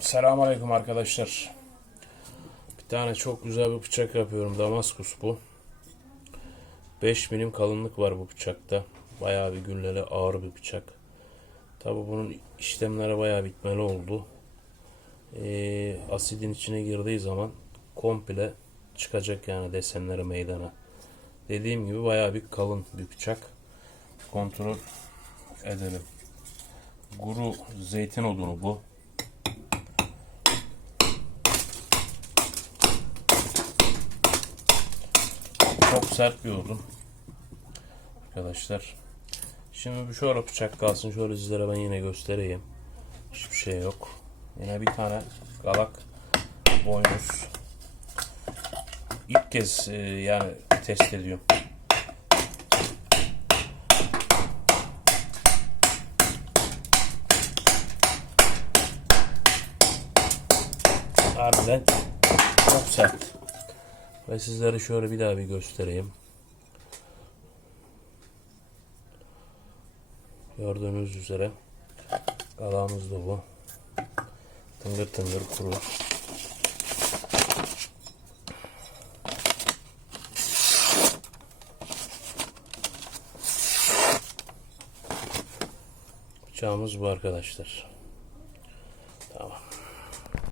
Selamünaleyküm arkadaşlar. Bir tane çok güzel bir bıçak yapıyorum. Damaskus bu. 5 milim kalınlık var bu bıçakta. Bayağı bir gülleli ağır bir bıçak. Tabi bunun işlemleri bayağı bitmeli oldu. Ee, asidin içine girdiği zaman komple çıkacak yani desenleri meydana. Dediğim gibi bayağı bir kalın bir bıçak. Kontrol edelim. Guru zeytin odunu bu. Çok sert bir odun. Arkadaşlar. Şimdi bir şöyle bıçak kalsın. Şöyle sizlere ben yine göstereyim. Hiçbir şey yok. Yine bir tane galak boynuz. İlk kez e, yani test ediyorum. Harbiden çok sert. Ve sizlere şöyle bir daha bir göstereyim. Gördüğünüz üzere galağımız da bu. Tıngır tıngır kuru. Bıçağımız bu arkadaşlar.